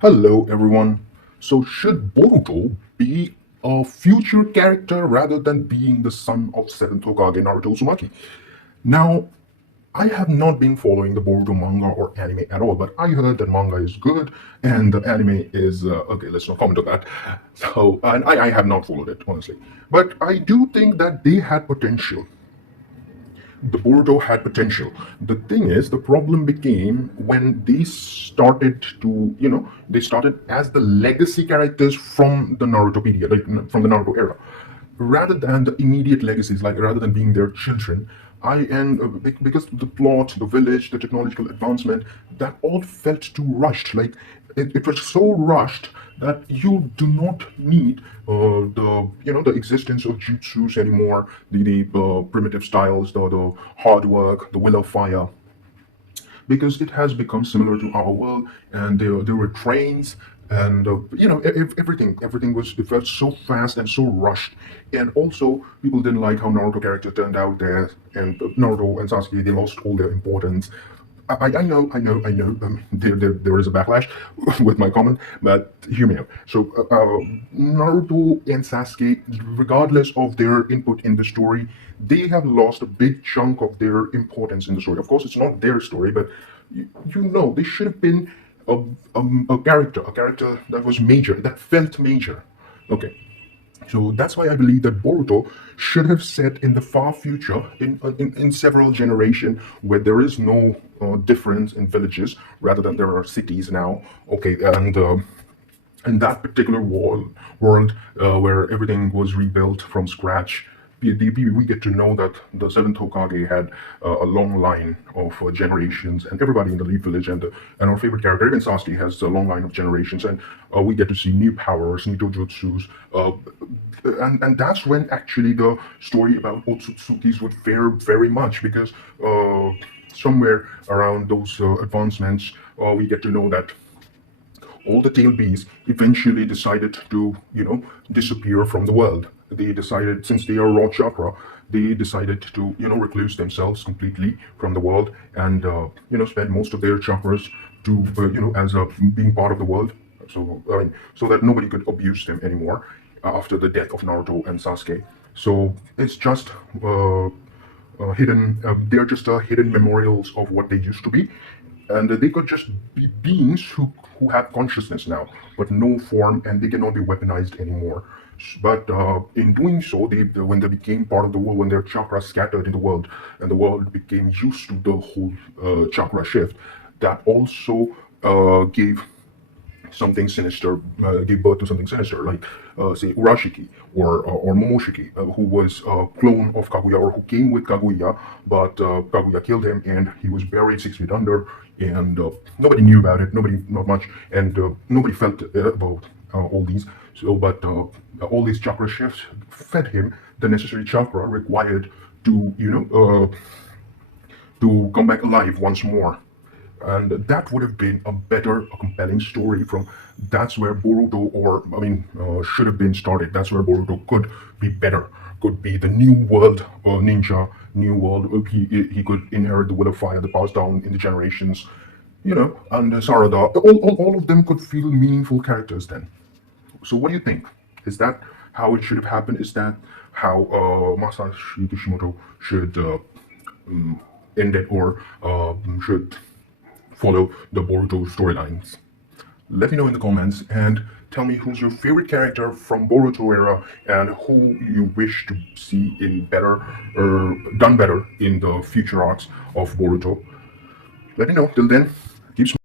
Hello, everyone. So, should Boruto be a future character rather than being the son of seventh Hokage Naruto Uzumaki? Now, I have not been following the Boruto manga or anime at all, but I heard that manga is good and the anime is okay. Let's not comment on that. So, and I have not followed it honestly, but I do think that they had potential. The Boruto had potential. The thing is, the problem became when they started to, they started as the legacy characters from the Naruto period, like from the Naruto era, rather than the immediate legacies, like rather than being their children. Because the plot, the village, the technological advancement, that all felt too rushed. Like it was so rushed that you do not need the existence of jutsus anymore, the primitive styles, the hard work, the will of fire, because it has become similar to our world, and there were trains, and everything was, it felt so fast and so rushed. And also people didn't like how Naruto character turned out there, and Naruto and Sasuke, they lost all their importance. I know. There is a backlash with my comment, but hear me out. So, Naruto and Sasuke, regardless of their input in the story, they have lost a big chunk of their importance in the story. Of course, it's not their story, but they should have been a, a character that was major, that felt major. Okay, so that's why I believe that Boruto should have set in the far future, in several generations, where there is no difference in villages, rather than there are cities now. Okay, and in that particular world where everything was rebuilt from scratch, we get to know that the seventh Hokage had a long line of generations, and everybody in the Leaf Village, and our favorite character, even Sasuke, has a long line of generations, and we get to see new powers, new dojutsus, and that's when actually the story about Otsutsukis would fare very much, because somewhere around those advancements, we get to know that all the tail bees eventually decided to, disappear from the world. They decided, since they are raw chakra, they decided to, recluse themselves completely from the world, and, spend most of their chakras to, as being part of the world. So, I mean, so that nobody could abuse them anymore after the death of Naruto and Sasuke. So it's just hidden. They're just hidden memorials of what they used to be, and they could just be beings who have consciousness now, but no form, and they cannot be weaponized anymore. But in doing so, when they became part of the world, when their chakra scattered in the world, and the world became used to the whole chakra shift, that also gave something sinister, gave birth to something sinister, like say Urashiki or Momoshiki, who was a clone of Kaguya, or who came with Kaguya, but Kaguya killed him, and he was buried 6 feet under, and nobody knew about it, nobody, not much, and nobody felt about all these. So, but all these chakra shifts fed him the necessary chakra required to, to come back alive once more. And that would have been a better, a compelling story. From That's where Boruto, or I mean, should have been started. That's where Boruto could be better. Could be the new world ninja, new world. He could inherit the will of fire that passed down in the generations. And Sarada, all of them could feel meaningful characters then. So, what do you think? Is that how it should have happened? Is that how Masashi Kishimoto should end it, or should follow the Boruto storylines? Let me know in the comments, and tell me who's your favorite character from Boruto era, and who you wish to see in better, or done better in the future arcs of Boruto. Let me know. Till then, keep